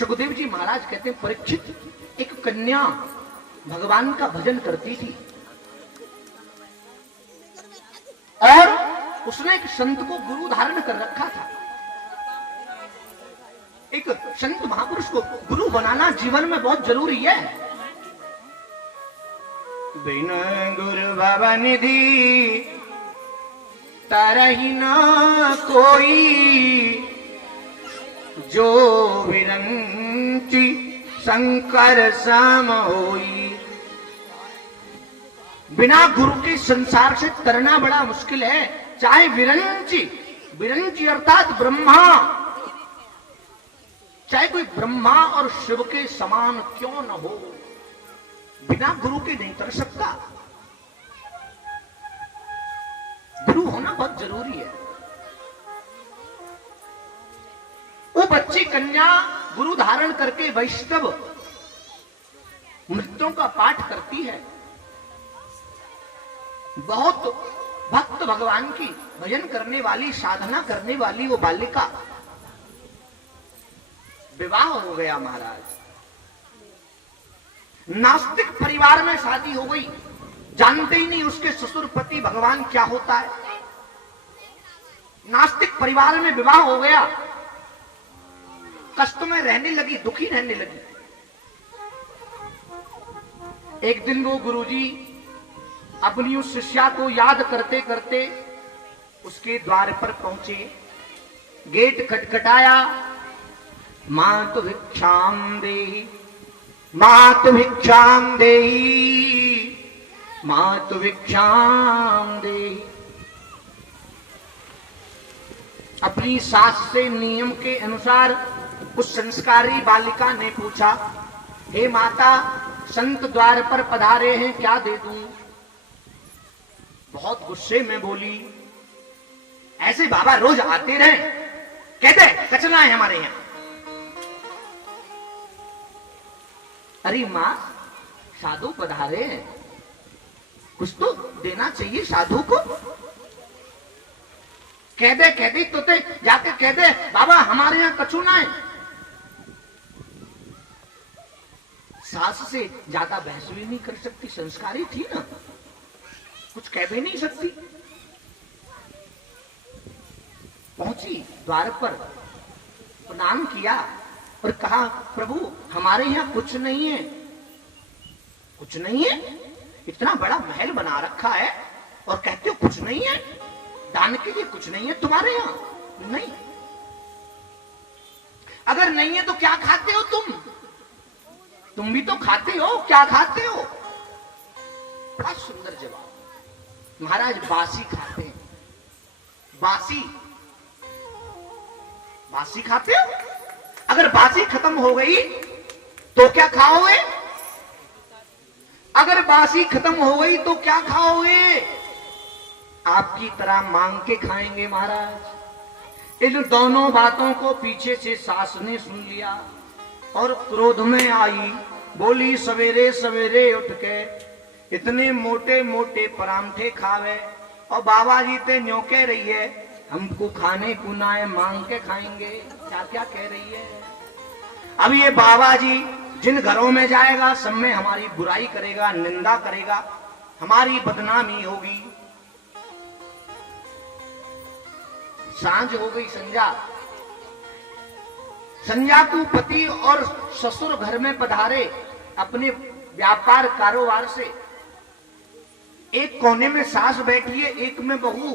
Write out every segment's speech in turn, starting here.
सुखदेव जी महाराज कहते हैं, परीक्षित एक कन्या भगवान का भजन करती थी और उसने एक संत को गुरु धारण कर रखा था। एक संत महापुरुष को गुरु बनाना जीवन में बहुत जरूरी है। बिना गुरु बाबा निधि तरही ना कोई, जो विरंची शंकर सम होई। बिना गुरु के संसार से तरना बड़ा मुश्किल है। चाहे विरंची, विरंची अर्थात ब्रह्मा, चाहे कोई ब्रह्मा और शिव के समान क्यों न हो, बिना गुरु के नहीं तर सकता। गुरु होना बहुत जरूरी है। वो बच्ची कन्या गुरु धारण करके वैष्णव नृत्यों का पाठ करती है। बहुत भक्त भगवान की भजन करने वाली, साधना करने वाली वो बालिका, विवाह हो गया महाराज। नास्तिक परिवार में शादी हो गई, जानते ही नहीं उसके ससुर पति भगवान क्या होता है। नास्तिक परिवार में विवाह हो गया, कष्ट में रहने लगी, दुखी रहने लगी। एक दिन वो गुरुजी अपनी उस शिष्या को याद करते करते उसके द्वार पर पहुंचे। गेट खटखटाया। मातु भिक्षाम देहि, मातु भिक्षाम देहि, मातु भिक्षाम देहि। अपनी सास से नियम के अनुसार उस संस्कारी बालिका ने पूछा, हे माता, संत द्वार पर पधारे हैं, क्या दे दूं? बहुत गुस्से में बोली, ऐसे बाबा रोज आते रहे, कहते कचना है हमारे यहां। अरे मां, साधु पधारे हैं, कुछ तो देना चाहिए साधु को। कह दे तो ते जाके कह दे, बाबा हमारे यहां कछु ना है। सास से ज्यादा बहस भी नहीं कर सकती, संस्कारी थी ना, कुछ कह भी नहीं सकती। पहुंची द्वार पर, प्रणाम किया और कहा, प्रभु हमारे यहां कुछ नहीं है। कुछ नहीं है? इतना बड़ा महल बना रखा है और कहते हो कुछ नहीं है? दान के लिए कुछ नहीं है तुम्हारे यहां? नहीं। अगर नहीं है तो क्या खाते हो तुम? तुम भी तो खाते हो, क्या खाते हो? बड़ा सुंदर जवाब। महाराज बासी खाते हैं। बासी, बासी खाते हो? अगर बासी खत्म हो गई तो क्या खाओगे? अगर बासी खत्म हो गई तो क्या खाओगे? आपकी तरह मांग के खाएंगे महाराज। इन दोनों बातों को पीछे से सास ने सुन लिया और क्रोध में आई, बोली, सवेरे सवेरे उठ के इतने मोटे मोटे परांठे खावे और बाबा जी ते न्यों कह रही है हमको खाने को ना है, मांग के खाएंगे। क्या क्या कह रही है? अब ये बाबा जी जिन घरों में जाएगा सब में हमारी बुराई करेगा, निंदा करेगा, हमारी बदनामी होगी। सांझ हो गई, संध्या। संध्या को पति और ससुर घर में पधारे अपने व्यापार कारोबार से। एक कोने में सास बैठी है, एक में बहू।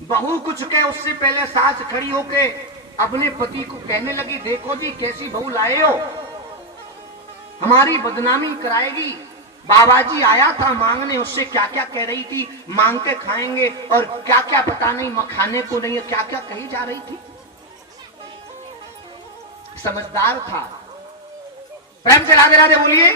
बहू कुछ कहे उससे पहले सास खड़ी होके अपने पति को कहने लगी, देखो जी कैसी बहू लाए हो, हमारी बदनामी कराएगी। बाबा जी आया था मांगने, उससे क्या क्या कह रही थी, मांग के खाएंगे, और क्या क्या पता नहीं मखाने को नहीं है, क्या क्या कही जा रही थी। समझदार था। प्रेम से राधे राधे बोलिए।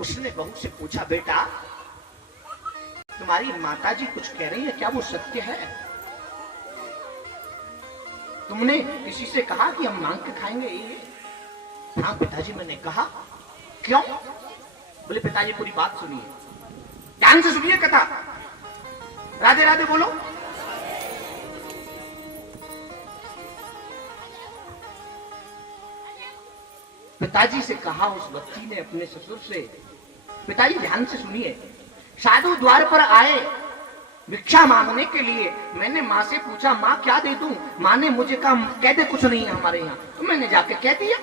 उसने बहू से पूछा, बेटा तुम्हारी माताजी कुछ कह रही है, क्या वो सत्य है? तुमने किसी से कहा कि हम मांग के खाएंगे ये? हाँ पिताजी मैंने कहा। क्यों? बोले पिताजी पूरी बात सुनिए। ध्यान से सुनिए कथा। राधे राधे बोलो। पिताजी से कहा उस बच्ची ने अपने ससुर से, पिताजी ध्यान से सुनिए, साधु द्वार पर आए भिक्षा मांगने के लिए। मैंने माँ से पूछा माँ क्या दे दूं? माँ ने मुझे कहा कह दे कुछ नहीं है हमारे यहाँ। तो मैंने जाके कह दिया।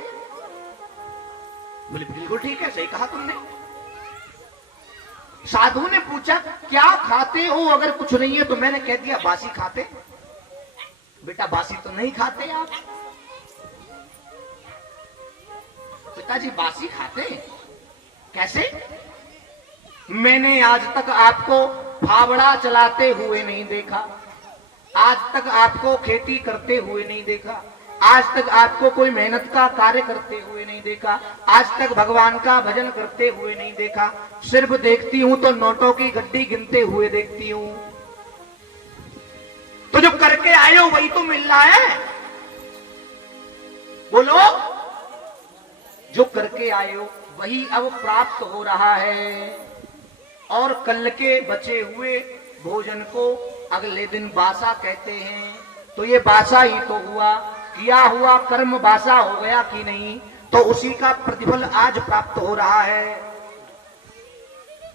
बोले बिल्कुल ठीक है, सही कहा तुमने। साधु ने पूछा क्या खाते हो? अगर कुछ नहीं है तो मैंने कह दिया बासी खाते। बेटा बासी तो नहीं खाते आप। पिताजी बासी खाते कैसे? मैंने आज तक आपको फावड़ा चलाते हुए नहीं देखा, आज तक आपको खेती करते हुए नहीं देखा, आज तक आपको कोई मेहनत का कार्य करते हुए नहीं देखा, आज तक भगवान का भजन करते हुए नहीं देखा। सिर्फ देखती हूं तो नोटों की गड्डी गिनते हुए देखती हूं। तो जो करके आए हो वही तो मिल रहा है। बोलो, जो करके आए हो वही अब प्राप्त हो रहा है। और कल के बचे हुए भोजन को अगले दिन बासा कहते हैं। तो ये बासा ही तो हुआ, किया हुआ कर्म बासा हो गया कि नहीं, तो उसी का प्रतिफल आज प्राप्त हो रहा है।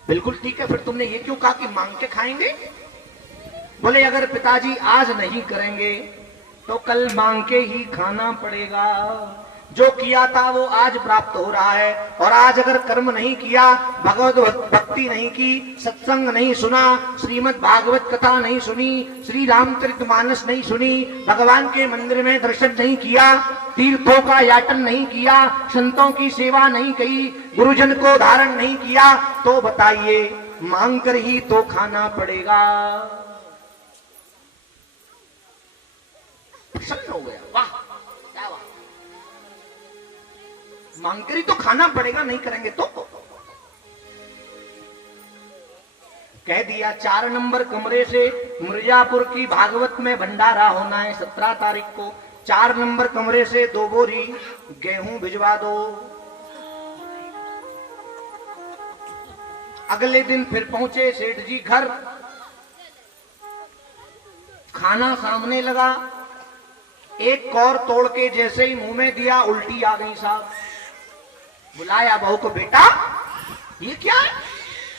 बिल्कुल ठीक है। फिर तुमने ये क्यों कहा कि मांग के खाएंगे? बोले अगर पिताजी आज नहीं करेंगे तो कल मांग के ही खाना पड़ेगा। जो किया था वो आज प्राप्त हो रहा है। और आज अगर कर्म नहीं किया, भगवत भक्ति नहीं की, सत्संग नहीं सुना, श्रीमद् भागवत कथा नहीं सुनी, श्री रामचरितमानस नहीं सुनी, भगवान के मंदिर में दर्शन नहीं किया, तीर्थों का याटन नहीं किया, संतों की सेवा नहीं की, गुरुजन को धारण नहीं किया, तो बताइए मांग कर ही तो खाना पड़ेगा। प्रसन्न हो गया, वाह क्या वाह, मांग कर ही तो खाना पड़ेगा, नहीं करेंगे तो। कह दिया 4 नंबर कमरे से मिर्जापुर की भागवत में भंडारा होना है 17 तारीख को। 4 नंबर कमरे से 2 बोरी गेहूं भिजवा दो। अगले दिन फिर पहुंचे सेठ जी घर, खाना सामने लगा। एक कौर तोड़ के जैसे ही मुंह में दिया, उल्टी आ गई साहब। बुलाया बहू को, बेटा ये क्या है?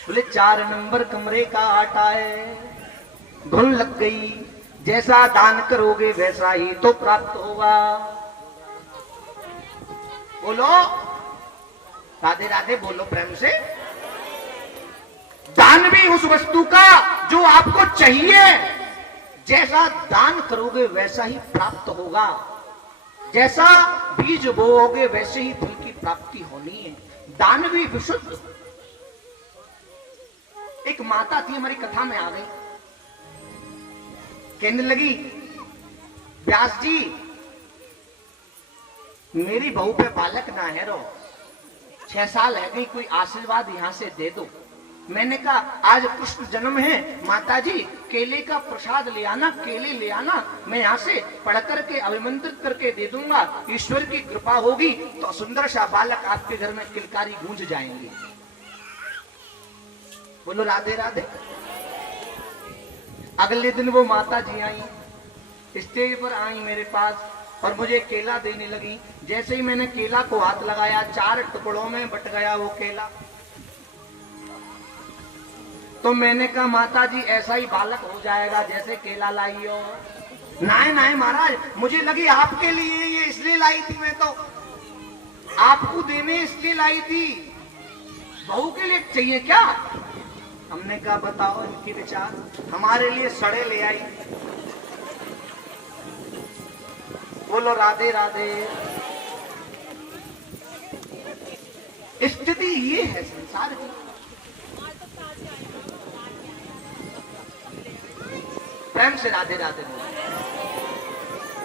बोले 4 नंबर कमरे का आटा है। धुन लग गई, जैसा दान करोगे वैसा ही तो प्राप्त होगा। बोलो राधे राधे बोलो प्रेम से। दान भी उस वस्तु का जो आपको चाहिए, जैसा दान करोगे वैसा ही प्राप्त होगा। जैसा बीज बोओगे वैसे ही फल की प्राप्ति होनी है। दान भी विशुद्ध। एक माता थी, हमारी कथा में आ गई, कहने लगी व्यास जी मेरी बहू पे बालक ना है रो, 6 साल है गई, कोई आशीर्वाद यहां से दे दो। मैंने कहा आज कृष्ण जन्म है, माता जी केले का प्रसाद ले आना, केले ले आना, मैं यहाँ से पढ़ करके अभिमंत्रित करके दे दूंगा। ईश्वर की कृपा होगी तो सुंदर सा बालक आपके घर में किलकारी गूंज जाएंगे। बोलो राधे राधे। अगले दिन वो माता जी आई, स्टेज पर आई मेरे पास और मुझे केला देने लगी। जैसे ही मैंने केला को हाथ लगाया, 4 टुकड़ों में बट गया वो केला। तो मैंने कहा माता जी ऐसा ही बालक हो जाएगा जैसे केला लाई हो। नाय नाय महाराज, मुझे लगी आपके लिए ये इसलिए लाई थी, मैं तो आपको देने इसलिए लाई थी, बहू के लिए चाहिए क्या? हमने कहा बताओ इनकी विचार। हमारे लिए सड़े ले आई। बोलो राधे राधे। स्थिति ये है संसार की। प्रेम से राधे राधे।